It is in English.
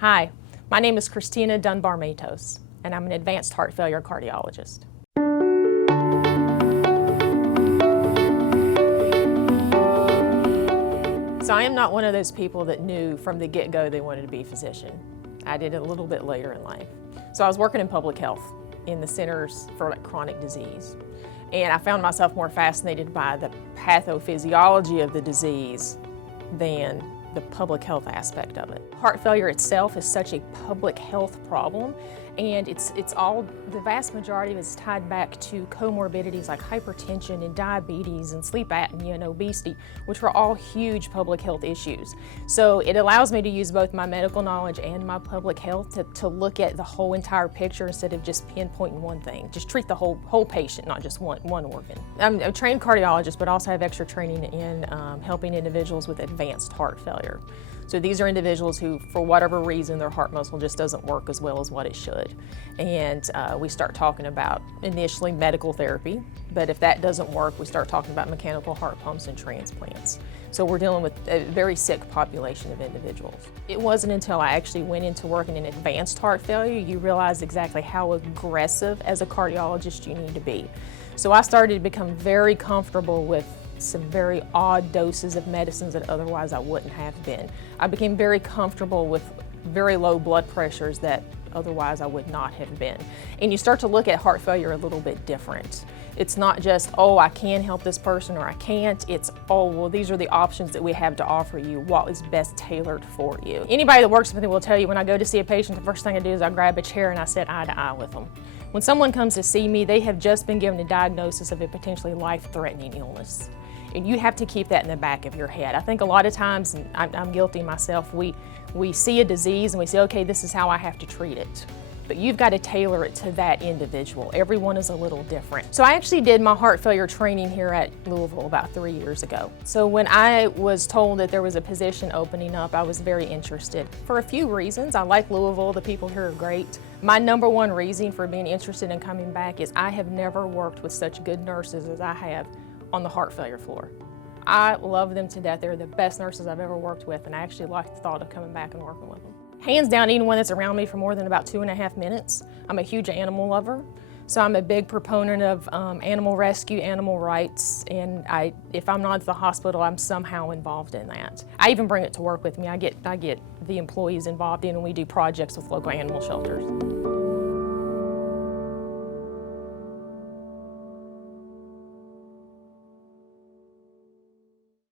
Hi, my name is Christina Dunbar Matos, and I'm an advanced heart failure cardiologist. So I am not one of those people that knew from the get-go they wanted to be a physician. I did it a little bit later in life. So I was working in public health in the Centers for Chronic Disease, and I found myself more fascinated by the pathophysiology of the disease than the public health aspect of it. Heart failure itself is such a public health problem, and the vast majority of it is tied back to comorbidities like hypertension and diabetes and sleep apnea and obesity, which are all huge public health issues. So it allows me to use both my medical knowledge and my public health to look at the whole entire picture instead of just pinpointing one thing. Just treat the whole patient, not just one organ. I'm a trained cardiologist, but also have extra training in helping individuals with advanced heart failure. So these are individuals who, for whatever reason, their heart muscle just doesn't work as well as what it should. And we start talking about initially medical therapy, but if that doesn't work, we start talking about mechanical heart pumps and transplants. So we're dealing with a very sick population of individuals. It wasn't until I actually went into working in advanced heart failure, you realize exactly how aggressive as a cardiologist you need to be. So I started to become very comfortable with some very odd doses of medicines that otherwise I wouldn't have been. I became very comfortable with very low blood pressures that otherwise I would not have been. And you start to look at heart failure a little bit different. It's not just, oh, I can help this person or I can't. It's, oh, well, these are the options that we have to offer you. What is best tailored for you? Anybody that works with me will tell you when I go to see a patient, the first thing I do is I grab a chair and I sit eye to eye with them. When someone comes to see me, they have just been given a diagnosis of a potentially life-threatening illness. And you have to keep that in the back of your head. I think a lot of times, and I'm guilty myself, we see a disease and we say, okay, this is how I have to treat it. But you've got to tailor it to that individual. Everyone is a little different. So I actually did my heart failure training here at Louisville about 3 years ago. So when I was told that there was a position opening up, I was very interested. For a few reasons. I like Louisville, the people here are great. My number one reason for being interested in coming back is I have never worked with such good nurses as I have on the heart failure floor. I love them to death. They're the best nurses I've ever worked with, and I actually like the thought of coming back and working with them. Hands down, anyone that's around me for more than about 2.5 minutes. I'm a huge animal lover, so I'm a big proponent of animal rescue, animal rights, and if I'm not at the hospital, I'm somehow involved in that. I even bring it to work with me. I get the employees involved in, and we do projects with local animal shelters.